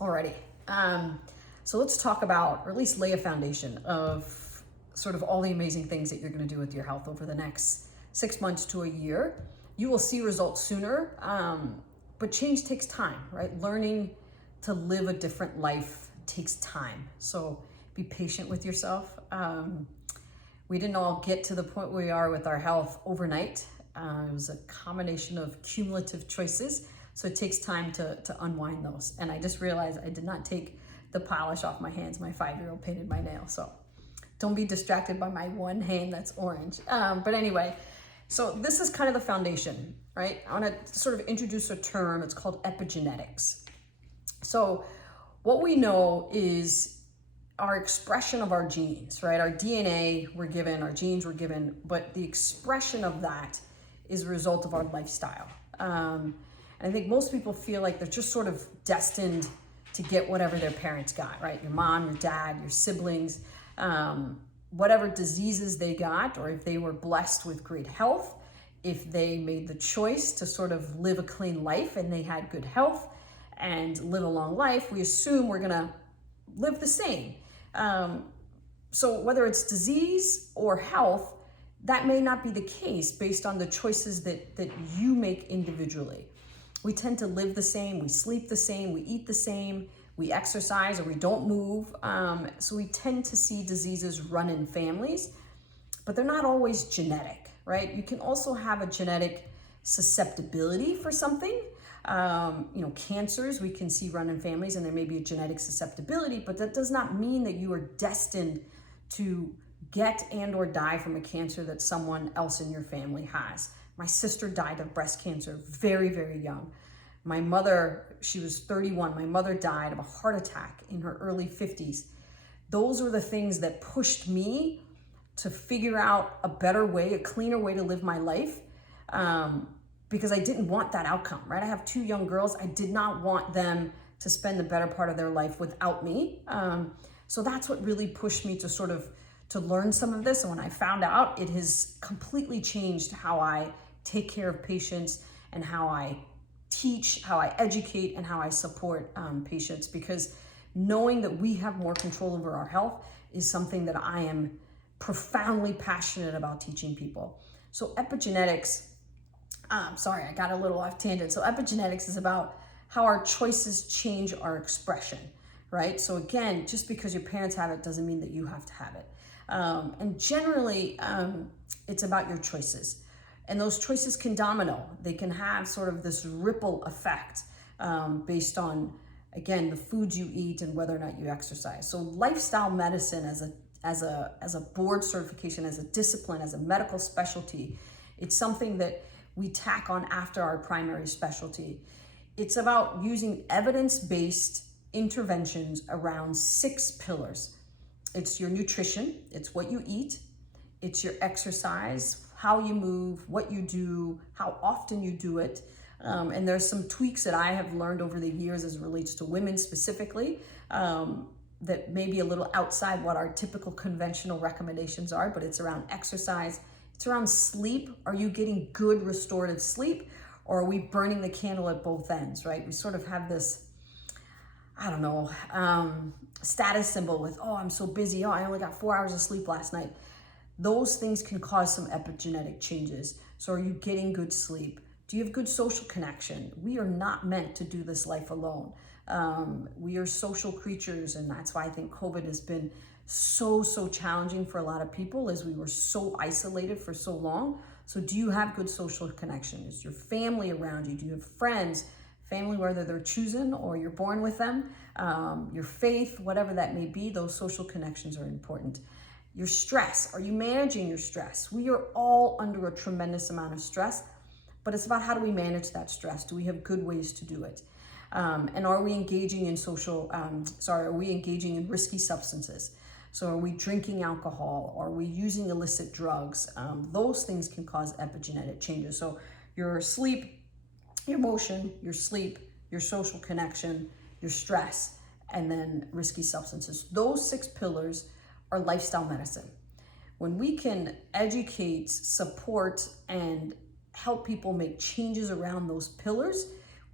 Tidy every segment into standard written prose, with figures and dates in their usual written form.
Alrighty. So let's talk about, or at least lay a foundation of sort of all the amazing things that you're going to do with your health over the next 6 months to a year. You will see results sooner, but change takes time, right? Learning to live a different life takes time. So be patient with yourself. We didn't all get to the point where we are with our health overnight. It was a combination of cumulative choices. So it takes time to unwind those. And I just realized I did not take the polish off my hands. My 5-year-old painted my nail. So don't be distracted by my one hand that's orange. But anyway, so this is kind of the foundation, right? I want to sort of introduce a term. It's called epigenetics. So what we know is our expression of our genes, right? Our DNA we're given, our genes were given, but the expression of that is a result of our lifestyle. And I think most people feel like they're just sort of destined to get whatever their parents got, right? Your mom, your dad, your siblings, whatever diseases they got, or if they were blessed with great health, if they made the choice to sort of live a clean life and they had good health and live a long life, we assume we're gonna live the same. So whether it's disease or health, that may not be the case based on the choices that you make individually. We tend to live the same, we sleep the same, we eat the same, we exercise or we don't move. So we tend to see diseases run in families, but they're not always genetic, right? You can also have a genetic susceptibility for something. Cancers we can see run in families and there may be a genetic susceptibility, but that does not mean that you are destined to get and or die from a cancer that someone else in your family has. My sister died of breast cancer very, very young. My mother, she was 31. My mother died of a heart attack in her early 50s. Those were the things that pushed me to figure out a better way, a cleaner way to live my life, because I didn't want that outcome, right? I have 2 young girls. I did not want them to spend the better part of their life without me. So that's what really pushed me to learn some of this. And when I found out, it has completely changed how I take care of patients and how I teach, how I educate, and how I support patients, because knowing that we have more control over our health is something that I am profoundly passionate about teaching people. So epigenetics, sorry, I got a little off tangent. So epigenetics is about how our choices change our expression, right? So again, just because your parents have it doesn't mean that you have to have it. And generally, it's about your choices. And those choices can domino. They can have sort of this ripple effect based on, again, the foods you eat and whether or not you exercise. So lifestyle medicine as a board certification, as a discipline, as a medical specialty, it's something that we tack on after our primary specialty. It's about using evidence-based interventions around 6 pillars. It's your nutrition, it's what you eat, it's your exercise, how you move, what you do, how often you do it. And there's some tweaks that I have learned over the years as it relates to women specifically, that may be a little outside what our typical conventional recommendations are, but it's around exercise, it's around sleep. Are you getting good restorative sleep, or are we burning the candle at both ends, right? We sort of have this, I don't know, status symbol with, oh, I'm so busy. Oh, I only got 4 hours of sleep last night. Those things can cause some epigenetic changes. So are you getting good sleep? Do you have good social connection? We are not meant to do this life alone. We are social creatures, and that's why I think COVID has been so challenging for a lot of people, as we were so isolated for so long. So do you have good social connection? Is your family around you? Do you have friends? Family, whether they're chosen or you're born with them, your faith, whatever that may be, those social connections are important. Your stress, are you managing your stress? We are all under a tremendous amount of stress, but it's about how do we manage that stress? Do we have good ways to do it? And are we engaging in are we engaging in risky substances? So are we drinking alcohol? Are we using illicit drugs? Those things can cause epigenetic changes. So your sleep, your motion, your sleep, your social connection, your stress, and then risky substances. Those 6 pillars are lifestyle medicine. When we can educate, support, and help people make changes around those pillars,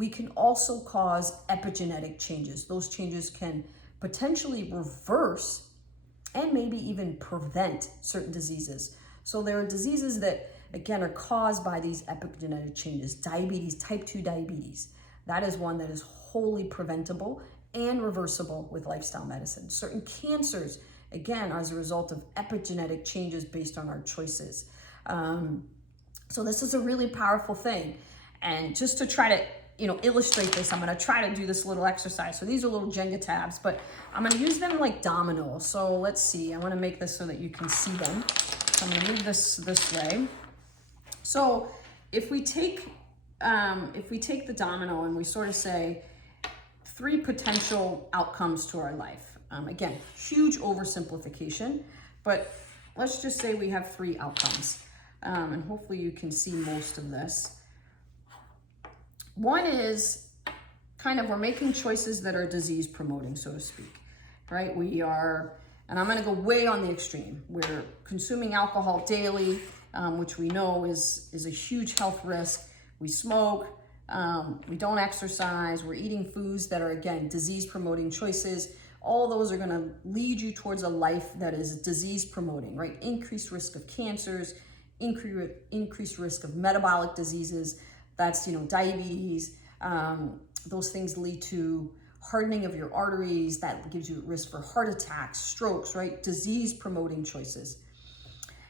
we can also cause epigenetic changes. Those changes can potentially reverse and maybe even prevent certain diseases. So there are diseases that, again, are caused by these epigenetic changes. Diabetes, type 2 diabetes, that is one that is wholly preventable and reversible with lifestyle medicine. Certain cancers, again, as a result of epigenetic changes based on our choices. So this is a really powerful thing. And just to try to illustrate this, I'm going to try to do this little exercise. So these are little Jenga tabs, but I'm going to use them like dominoes. So let's see. I want to make this so that you can see them. So I'm going to move this way. So if we take the domino and we sort of say 3 potential outcomes to our life. Again, huge oversimplification, but let's just say we have 3 outcomes. And hopefully you can see most of this. One is we're making choices that are disease promoting, so to speak, right? We are, and I'm gonna go way on the extreme. We're consuming alcohol daily, which we know is a huge health risk. We smoke, we don't exercise, we're eating foods that are, again, disease promoting choices. All those are gonna lead you towards a life that is disease promoting, right? Increased risk of cancers, increased risk of metabolic diseases. That's, diabetes. Those things lead to hardening of your arteries. That gives you risk for heart attacks, strokes, right? Disease promoting choices.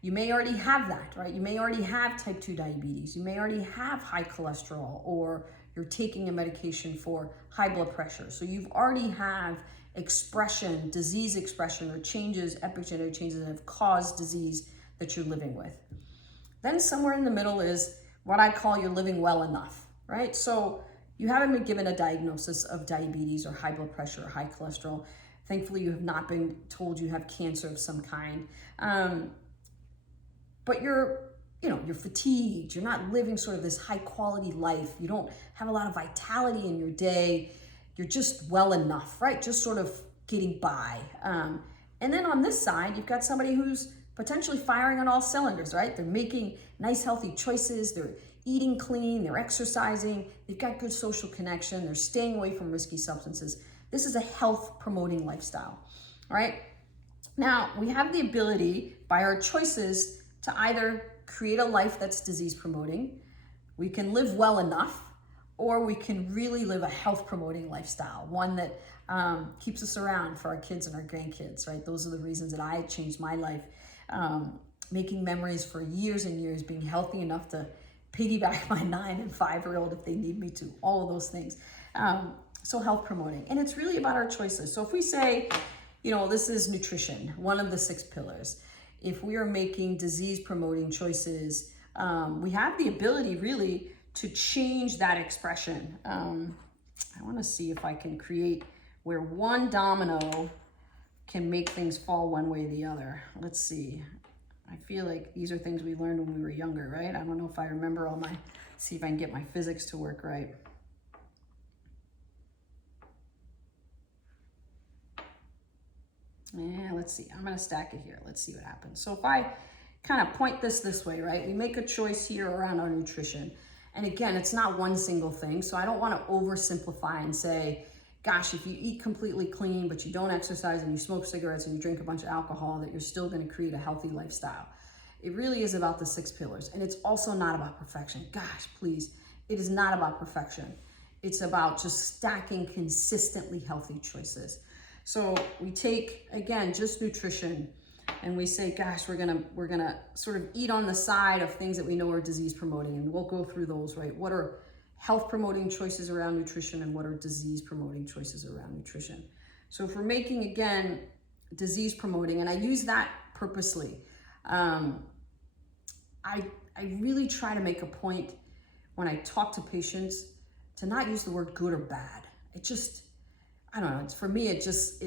You may already have that, right? You may already have type 2 diabetes. You may already have high cholesterol, or you're taking a medication for high blood pressure. So you've already have expression, disease expression, or changes, epigenetic changes that have caused disease that you're living with. Then somewhere in the middle is what I call you're living well enough, right? So you haven't been given a diagnosis of diabetes or high blood pressure or high cholesterol. Thankfully, you have not been told you have cancer of some kind. But you're fatigued. You're not living sort of this high quality life. You don't have a lot of vitality in your day. You're just well enough, right? Just sort of getting by. And then on this side, you've got somebody who's potentially firing on all cylinders, right? They're making nice, healthy choices. They're eating clean. They're exercising. They've got good social connection. They're staying away from risky substances. This is a health promoting lifestyle, all right? Now, we have the ability by our choices to either create a life that's disease promoting, we can live well enough, or we can really live a health promoting lifestyle, one that keeps us around for our kids and our grandkids, right? Those are the reasons that I changed my life. Making memories for years and years, being healthy enough to piggyback my 9 and 5-year-old if they need me to, all of those things. So health promoting, and it's really about our choices. So if we say, this is nutrition, one of the 6 pillars. If we are making disease promoting choices, we have the ability really to change that expression. I want to see if I can create where one domino can make things fall one way or the other. Let's see. I feel like these are things we learned when we were younger, right? I don't know if I remember see if I can get my physics to work right. Yeah, let's see. I'm going to stack it here. Let's see what happens. So if I kind of point this way, right? We make a choice here around our nutrition. And again, it's not one single thing. So I don't want to oversimplify and say, gosh, if you eat completely clean, but you don't exercise and you smoke cigarettes and you drink a bunch of alcohol, that you're still going to create a healthy lifestyle. It really is about the 6 pillars. And it's also not about perfection. Gosh, please. It is not about perfection. It's about just stacking consistently healthy choices. So we take, again, just nutrition, and we say, gosh, we're gonna sort of eat on the side of things that we know are disease promoting, and we'll go through those, right? What are health promoting choices around nutrition, and what are disease promoting choices around nutrition? So if we're making, again, disease promoting, and I use that purposely, I really try to make a point when I talk to patients to not use the word good or bad. It just, I don't know, for me, it just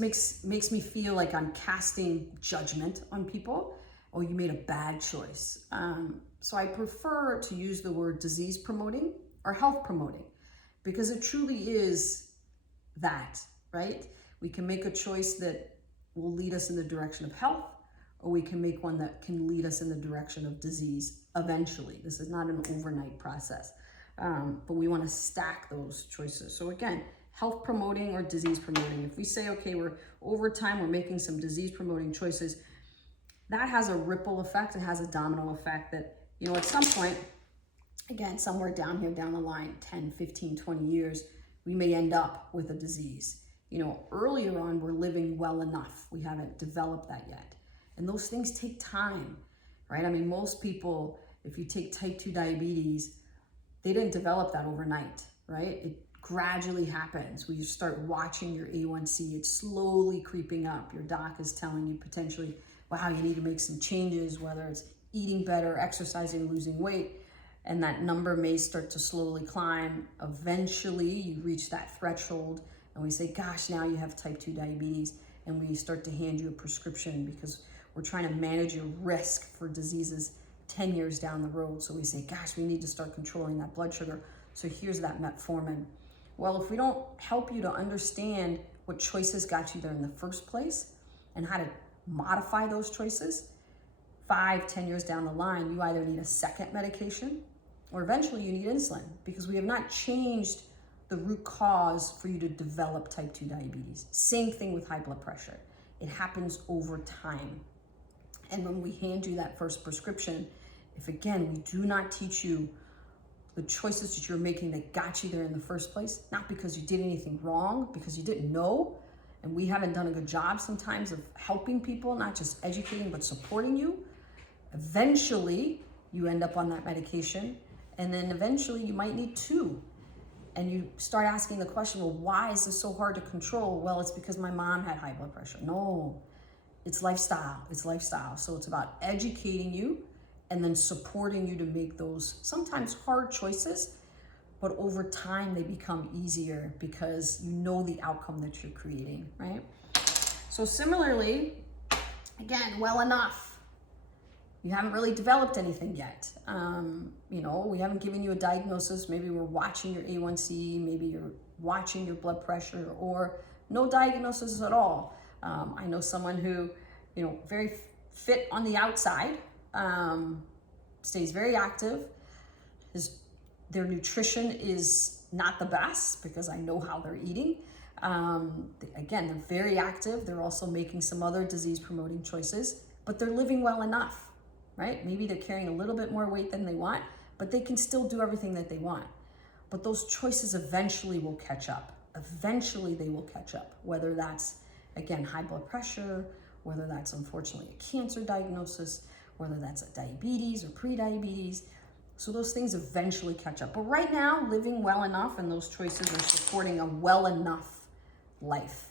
makes me feel like I'm casting judgment on people. Oh, you made a bad choice. So I prefer to use the word disease promoting or health promoting, because it truly is that, right? We can make a choice that will lead us in the direction of health, or we can make one that can lead us in the direction of disease eventually. This is not an overnight process, but we want to stack those choices. So again, health promoting or disease promoting. If we say, okay, over time, we're making some disease promoting choices, that has a ripple effect. It has a domino effect that, at some point, again, somewhere down the line, 10, 15, 20 years, we may end up with a disease. Earlier on, we're living well enough. We haven't developed that yet. And those things take time, right? I mean, most people, if you take type 2 diabetes, they didn't develop that overnight, right? It gradually happens. When you start watching your A1C, it's slowly creeping up. Your doc is telling you potentially, wow, you need to make some changes, whether it's eating better, exercising, losing weight, and that number may start to slowly climb. Eventually, you reach that threshold, and we say, gosh, now you have type 2 diabetes, and we start to hand you a prescription because we're trying to manage your risk for diseases 10 years down the road. So we say, gosh, we need to start controlling that blood sugar. So here's that metformin. Well, if we don't help you to understand what choices got you there in the first place and how to modify those choices, 5, 10 years down the line, you either need a second medication or eventually you need insulin, because we have not changed the root cause for you to develop type 2 diabetes. Same thing with high blood pressure. It happens over time. And when we hand you that first prescription, if again, we do not teach you the choices that you're making that got you there in the first place, not because you did anything wrong, because you didn't know, and we haven't done a good job sometimes of helping people, not just educating, but supporting you, eventually you end up on that medication, and then eventually you might need 2. And you start asking the question, well, why is this so hard to control? Well, it's because my mom had high blood pressure. No, it's lifestyle. It's lifestyle. So it's about educating you and then supporting you to make those sometimes hard choices, but over time they become easier because you know the outcome that you're creating, right? So similarly, again, well enough. You haven't really developed anything yet. We haven't given you a diagnosis. Maybe we're watching your A1C, maybe you're watching your blood pressure, or no diagnosis at all. I know someone who, very fit on the outside, stays very active. Their nutrition is not the best because I know how they're eating. Again, they're very active. They're also making some other disease promoting choices, but they're living well enough, right? Maybe they're carrying a little bit more weight than they want, but they can still do everything that they want. But those choices eventually will catch up. Eventually they will catch up, whether that's, again, high blood pressure, whether that's unfortunately a cancer diagnosis, whether that's a diabetes or pre-diabetes. So those things eventually catch up. But right now, living well enough, and those choices are supporting a well enough life.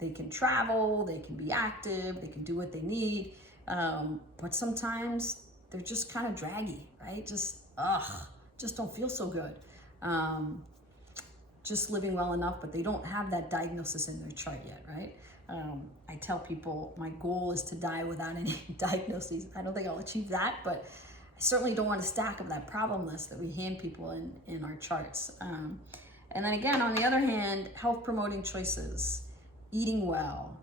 They can travel, they can be active, they can do what they need. But sometimes they're just kind of draggy, right? Just don't feel so good. Just living well enough, but they don't have that diagnosis in their chart yet, right? I tell people my goal is to die without any diagnoses. I don't think I'll achieve that, but I certainly don't want to stack up that problem list that we hand people in our charts. And then again, on the other hand, health promoting choices, eating well,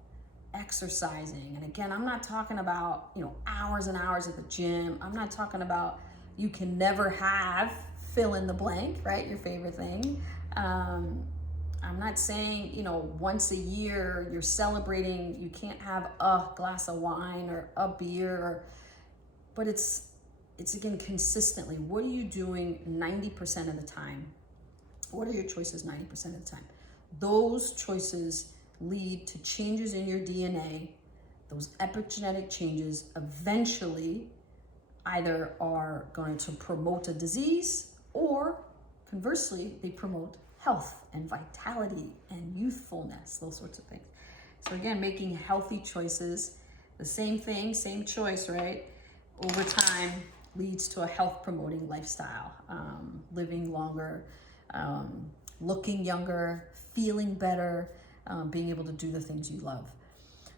exercising. And again, I'm not talking about, hours and hours at the gym. I'm not talking about you can never have fill in the blank, right? Your favorite thing. I'm not saying, once a year you're celebrating, you can't have a glass of wine or a beer, but it's again, consistently. What are you doing 90% of the time? What are your choices 90% of the time? Those choices lead to changes in your DNA. Those epigenetic changes eventually either are going to promote a disease, or conversely, they promote health and vitality and youthfulness, those sorts of things. So again, making healthy choices, the same thing, same choice, right? Over time leads to a health promoting lifestyle, living longer, looking younger, feeling better, being able to do the things you love.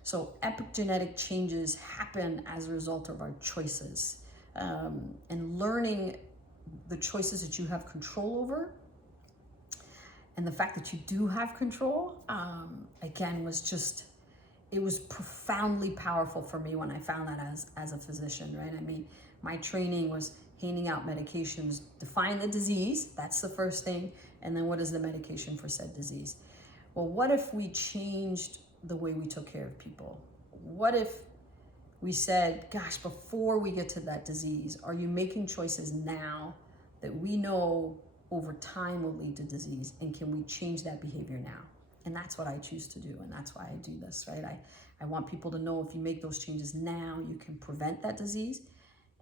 So epigenetic changes happen as a result of our choices, and learning the choices that you have control over, and the fact that you do have control, again, was just it was profoundly powerful for me when I found that as a physician, right? I mean, my training was handing out medications, define the disease, that's the first thing, and then what is the medication for said disease? Well, what if we changed the way we took care of people? What if we said, gosh, before we get to that disease, are you making choices now that we know over time will lead to disease, and can we change that behavior now? And that's what I choose to do, and that's why I do this, right? I want people to know if you make those changes now, you can prevent that disease.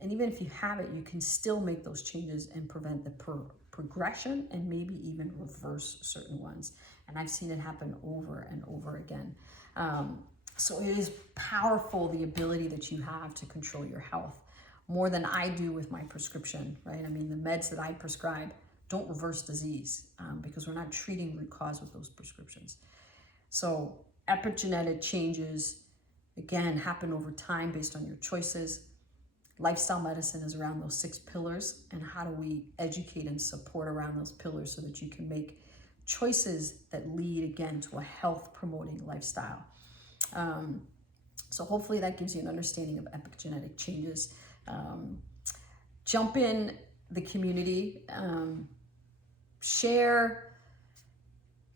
And even if you have it, you can still make those changes and prevent the progression and maybe even reverse certain ones. And I've seen it happen over and over again. So it is powerful, the ability that you have to control your health, more than I do with my prescription, right? I mean, the meds that I prescribe don't reverse disease because we're not treating root cause with those prescriptions. So epigenetic changes, again, happen over time based on your choices. Lifestyle medicine is around those 6 pillars, and how do we educate and support around those pillars so that you can make choices that lead, again, to a health-promoting lifestyle. So hopefully that gives you an understanding of epigenetic changes. Jump in the community, share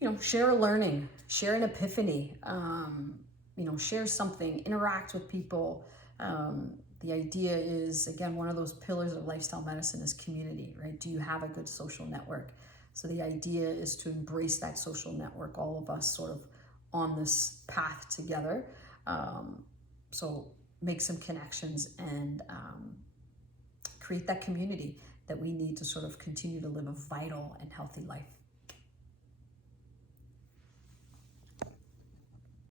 a learning, share an epiphany, share something, interact with people. The idea is, again, one of those pillars of lifestyle medicine is community, right? Do you have a good social network? So the idea is to embrace that social network, all of us sort of on this path together. So make some connections and create that community that we need to sort of continue to live a vital and healthy life.